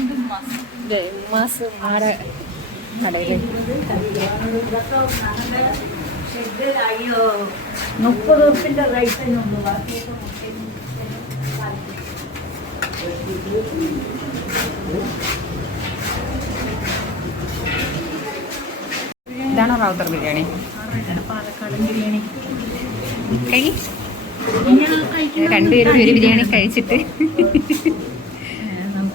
ഉമ്മാസ് ഉമ്മാടെ കടയിൽ മുപ്പത് ദിവസത്തിന്റെ ബാക്കിയൊക്കെ ഇതാണോ റാവുത്തർ ബിരിയാണി. പാലക്കാട് ബിരിയാണി കഴി രണ്ടുപേരും ഒരു ബിരിയാണി കഴിച്ചിട്ട്.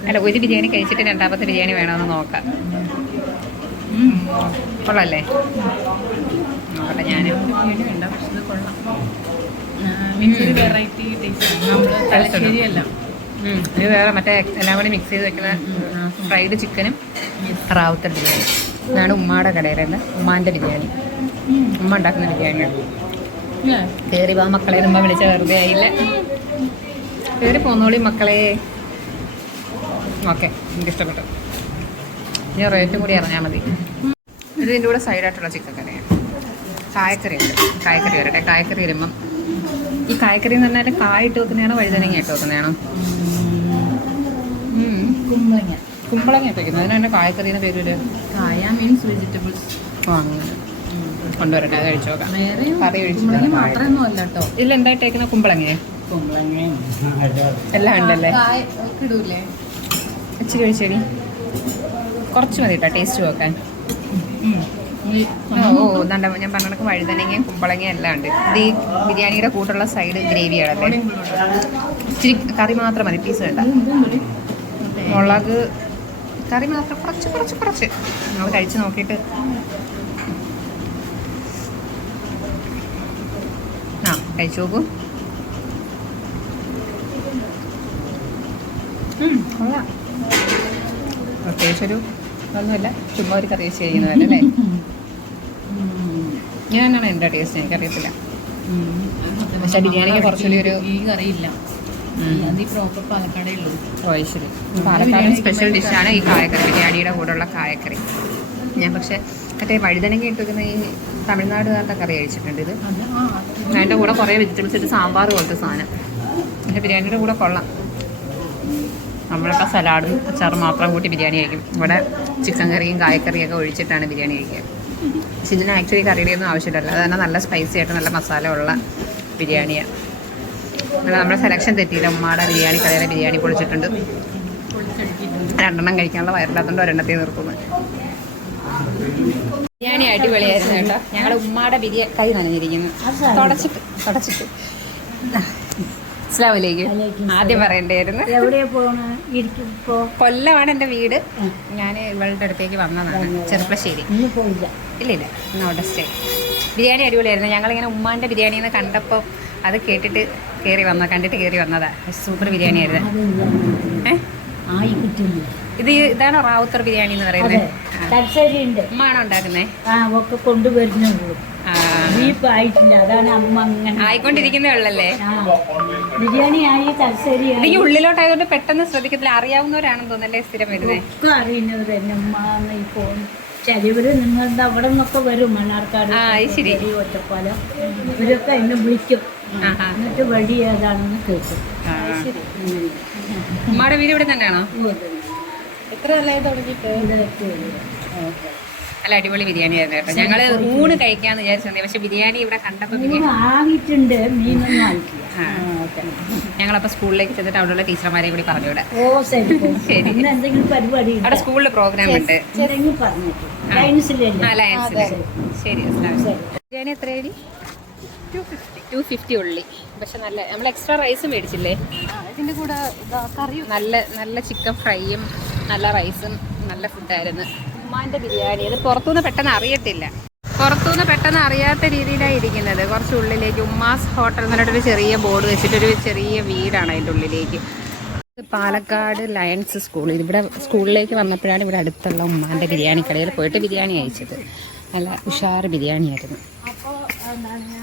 അല്ല ഒരു ബിരിയാണി കഴിച്ചിട്ട് രണ്ടാമത്തെ ബിരിയാണി വേണമെന്ന് നോക്കാം. കൊള്ളല്ലേ? നോക്കട്ടെ ഞാൻ പക്ഷെ ഇത് കൊള്ളാം വെറൈറ്റി ടേസ്റ്റ്. ഇത് വേറെ മറ്റേ എല്ലാം കൂടി മിക്സ് ചെയ്ത് വെക്കുന്ന ഫ്രൈഡ് ചിക്കനും റാവുത്ത ബിരിയാണി. ഇതാണ് ഉമ്മാടെ കടയിലുള്ള ഉമ്മാന്റെ ബിരിയാണി. ഉമ്മ ഉണ്ടാക്കുന്ന ബിരിയാണിയാണ് കയറി വാ മക്കളെ നമ്മ വിളിച്ച വെറുതെ ആയില്ല. കയറി പോന്നോളി മക്കളെ. ഓക്കെ എനിക്ക് ഇഷ്ടപ്പെട്ടു ഇനി റേറ്റും കൂടി അറിഞ്ഞാൽ മതി. ഇത് ഇതിന്റെ കൂടെ സൈഡായിട്ടുള്ള ചിക്കൻ കറിയാണ്. കായക്കറി ഉണ്ട് കായക്കറി വരട്ടെ. കായക്കറി വരുമ്പം ഈ കായക്കറി എന്ന് പറഞ്ഞാൽ കായ ഇട്ട് വെക്കുന്നതാണോ വഴുതനങ്ങ ഇട്ട് വെക്കുന്നതാണോ. കുമ്പളങ്ങ. കുമ്പളങ്ങ ഇട്ട് വെക്കുന്നത്. അതിനാണ് കായക്കറി എന്ന പേര് വരും കായ മീൻസ് വെജിറ്റബിൾസ് വാങ്ങുന്നത് കൊണ്ടുവരട്ടെ അത് കഴിച്ചു നോക്കാം. കറി കേട്ടോ. ഇതിൽ എന്തായിട്ടേക്കുന്ന കുമ്പളങ്ങയെ? കുമ്പളങ്ങ. എല്ലാം ഉണ്ടല്ലേ? ഇച്ചിരി ഒഴിച്ചേടി കുറച്ച് മതി കേട്ടോ ടേസ്റ്റ് നോക്കാൻ ഓ നല്ല ഞാൻ പറഞ്ഞ വഴുതനങ്ങയും കുമ്പളങ്ങയും എല്ലാം ഉണ്ട്. ഇത് ഈ ബിരിയാണിയുടെ കൂട്ടുള്ള സൈഡ് ഗ്രേവിയാണല്ലേ ഇച്ചിരി കറി മാത്രം മതി പീസ് വേണ്ട. മുളക് കറി മാത്രം കുറച്ച് കുറച്ച് കുറച്ച്. നമ്മൾ കഴിച്ച് നോക്കിയിട്ട്. ആ കഴിച്ചു നോക്കൂ. കൊള്ളാം. പ്രത്യേകിച്ചൊരു ഒന്നുമില്ല. ചുമ്മാ ഒരു കറി വെച്ച് കഴിക്കുന്നതല്ലേ അല്ലേ? ഞാനാണ് എന്റെ ടേസ്റ്റ് എനിക്കറിയത്തില്ല. പക്ഷെ ബിരിയാണിക്ക് കുറച്ചുകൂടി ഒരു ഈ കറിയില്ല. ഓ ശരി. പാലക്കാട് സ്പെഷ്യൽ ഡിഷാണ് ഈ കായക്കറി. ബിരിയാണിയുടെ കൂടെയുള്ള കായക്കറി. ഞാൻ പക്ഷേ മറ്റേ വഴുതനങ്ങ കിട്ടുന്ന വെക്കുന്ന ഈ തമിഴ്നാടുകാരുടെ കറി കഴിച്ചിട്ടുണ്ട് ഇത്. അതിന്റെ കൂടെ കുറേ വെജിറ്റബിൾസ് ഇട്ട് സാമ്പാർ പോലത്തെ സാധനം. പക്ഷേ ബിരിയാണിയുടെ കൂടെ കൊള്ളാം. നമ്മളൊക്കെ സലാഡും അച്ചാറും മാത്രം കൂട്ടി ബിരിയാണി കഴിക്കും. ഇവിടെ ചിക്കൻ കറിയും കായക്കറിയും ഒക്കെ ഒഴിച്ചിട്ടാണ് ബിരിയാണി കഴിക്കുക. പക്ഷെ ഇതിന് ആക്ച്വലി കറിയുടെ ഒന്നും ആവശ്യമില്ല അത് തന്നെ നല്ല സ്പൈസി ആയിട്ട് നല്ല മസാല ഉള്ള ബിരിയാണിയാണ് നമ്മുടെ സെലക്ഷൻ തെറ്റിയില്ല. ഉമ്മാടെ ബിരിയാണി കടയിലെ ബിരിയാണി പൊളിച്ചിട്ടുണ്ട്. രണ്ടെണ്ണം കഴിക്കാനുള്ള വയറില്ലാത്തതുകൊണ്ട് ഒരെണ്ണത്തിൽ നിർത്തുന്നത് ബിരിയാണി അടിപൊളിയായിരുന്നു കേട്ടോ. ഞങ്ങളുടെ ഉമ്മാടെ ബിരിയാണി കൈ നനഞ്ഞിരിക്കുന്നു. തുടച്ചിട്ട് തുടച്ചിട്ട്. അസ്ലാമിലേക്ക് ആദ്യം പറയണ്ടായിരുന്നു. എവിടെയാ കൊല്ലമാണ് എന്റെ വീട്. ഞാൻ ഇവളുടെ അടുത്തേക്ക് വന്നതാണ്. ചെറുപ്പശ്ശേരി. ഇല്ല ഇല്ല. ഇന്ന് അവിടെ സ്റ്റേ ബിരിയാണി അടിപൊളിയായിരുന്നു. ഞങ്ങളിങ്ങനെ ഉമ്മാന്റെ ബിരിയാണി എന്ന് കണ്ടപ്പോൾ അത് കേട്ടിട്ട് കയറി വന്ന കണ്ടിട്ട് കയറി വന്നതാ. സൂപ്പർ ബിരിയാണി ആയിരുന്നു. ഇത് ഇതാണോ റാവുത്തർ ബിരിയാണി എന്ന് പറയുന്നത്? ഉമ്മാണോ ഉണ്ടാക്കുന്നേ? കൊണ്ടുവരുന്നുള്ളൂ ആ അതാണ് അമ്മ അങ്ങനെ. ആയിക്കൊണ്ടിരിക്കുന്നേ ഉള്ളല്ലേ? ബിരിയാണി ആയി തലശ്ശേരി ഉള്ളിലോട്ടായതുകൊണ്ട് പെട്ടെന്ന് ശ്രദ്ധിക്കത്തില്ല. അറിയാവുന്നവരാണെന്ന് തോന്നല്ലേ സ്ഥിരം വരുന്നത് ഒക്കെ അറിയുന്നവർ തന്നെ ഉമ്മ ഈ ഫോൺ ചിലവര് നിങ്ങളുടെ അവിടെ നിന്നൊക്കെ വരും മണ്ണാർക്കാട് ആ, അത് ശരി. ഈ ഒറ്റപ്പാലം. ഇവരൊക്കെ എന്നെ വിളിക്കും. എന്നിട്ട് വഴി ഏതാണെന്ന് കേൾക്കും. വീട് ഇവിടെ തന്നെയാണോ? എത്ര നല്ലത് തുടങ്ങിയിട്ട്? നല്ല അടിപൊളി ബിരിയാണി ആയിരുന്നു കേട്ടോ. ഞങ്ങൾ ഊണ് കഴിക്കാന്ന് വിചാരിച്ചു പക്ഷെ ബിരിയാണി ഇവിടെ കണ്ടപ്പോ ബിരിയാണി ആയിട്ടുണ്ട് മീനൊന്നും ആയിട്ടില്ല ആ. ആ, ഞങ്ങളപ്പോ സ്കൂളിലേക്ക് ചെന്നിട്ട് അവിടെയുള്ള ടീച്ചർമാരെ കൂടി പറഞ്ഞു ഇവിടെ ഓ ശരി അവിടെ സ്കൂളിൽ പ്രോഗ്രാം ഉണ്ട്. ലയൻസിൽ ശരി ബിരിയാണി എത്ര എഴുതി ടു ഫിഫ്റ്റി. ഉള്ളി. പക്ഷെ നല്ല നമ്മൾ എക്സ്ട്രാ റൈസ് മേടിച്ചില്ലേ? ഇതിന്റെ കൂടെ കറിയും. നല്ല നല്ല ചിക്കൻ ഫ്രൈയും നല്ല റൈസും നല്ല ഫുഡായിരുന്നു ഉമ്മാന്റെ ബിരിയാണി. ഇത് പുറത്തുനിന്ന് പെട്ടെന്ന് അറിയത്തില്ല. പുറത്തുനിന്ന് പെട്ടെന്ന് അറിയാത്ത രീതിയിലാണ് ഇരിക്കുന്നത്. കുറച്ച് ഉള്ളിലേക്ക് ഉമ്മാസ് ഹോട്ടൽ എന്ന് പറഞ്ഞിട്ടൊരു ചെറിയ ബോർഡ് വെച്ചിട്ടൊരു ചെറിയ വീടാണ് അതിന്റെ ഉള്ളിലേക്ക്. Palakkad lions school. ഇവിടെ സ്കൂളിലേക്ക് വന്നപ്പോഴാണ് ഇവിടെ അടുത്തുള്ള ഉമ്മാന്റെ ബിരിയാണി കടയിൽ പോയിട്ട് ബിരിയാണി കഴിച്ചത്. നല്ല ഉഷാർ ബിരിയാണി ആയിരുന്നു അപ്പോൾ ഞാൻ